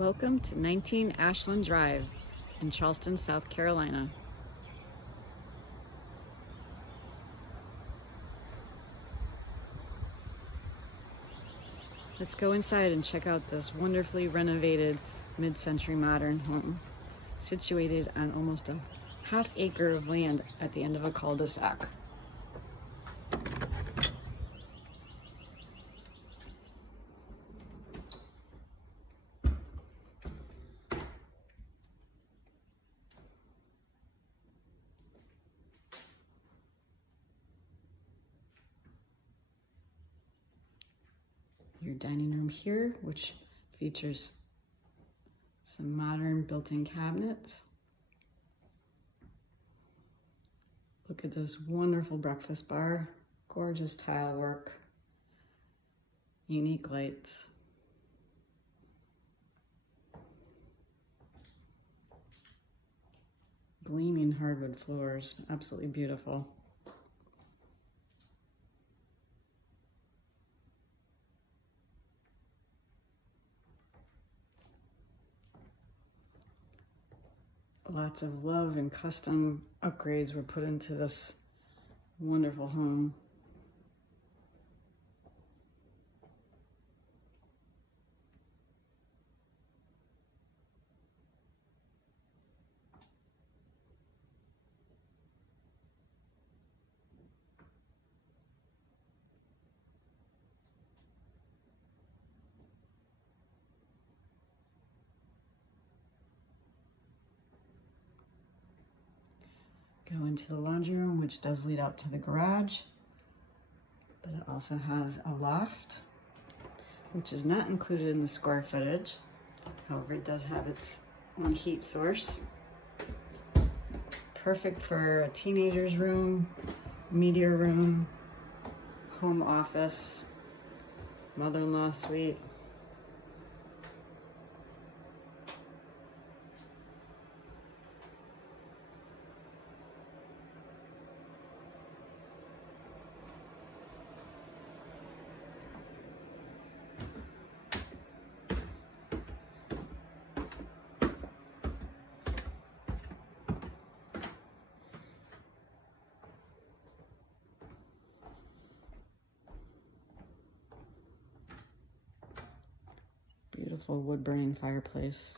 Welcome to 19 Ashland Drive in Charleston, South Carolina. Let's go inside and check out this wonderfully renovated mid-century modern home situated on almost a half acre of land at the end of a cul-de-sac. Your dining room here, which features some modern built-in cabinets. Look at this wonderful breakfast bar, gorgeous tile work, unique lights. Gleaming hardwood floors, absolutely beautiful. Lots of love and custom upgrades were put into this wonderful home. Go into the laundry room, which does lead out to the garage, but it also has a loft, which is not included in the square footage. However, it does have its own heat source. Perfect for a teenager's room, media room, home office, mother-in-law suite. Beautiful wood burning fireplace.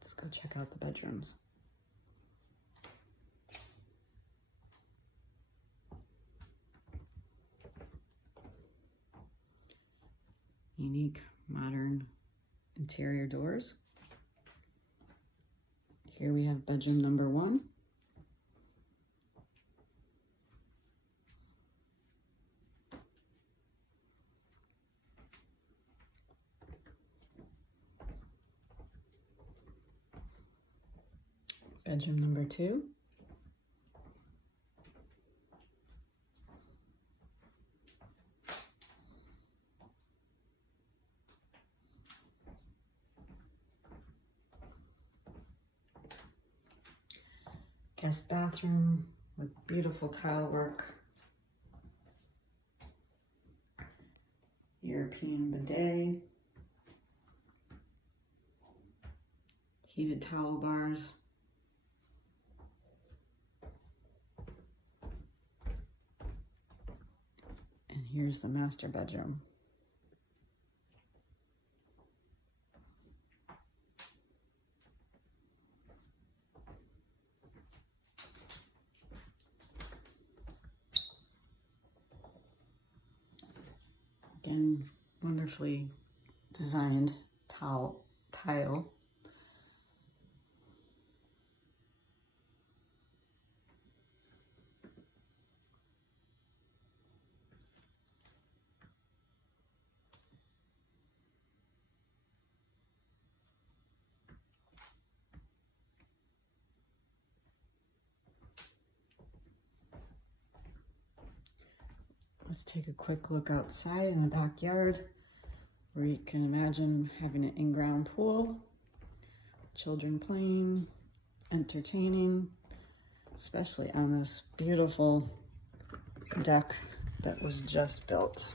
Let's go check out the bedrooms. Unique modern interior doors. Here we have bedroom number 1. Bedroom number 2. Guest bathroom with beautiful tile work. European bidet. Heated towel bars. And here's the master bedroom. Again, wonderfully designed tile. Let's take a quick look outside in the backyard, where you can imagine having an in-ground pool, children playing, entertaining, especially on this beautiful deck that was just built.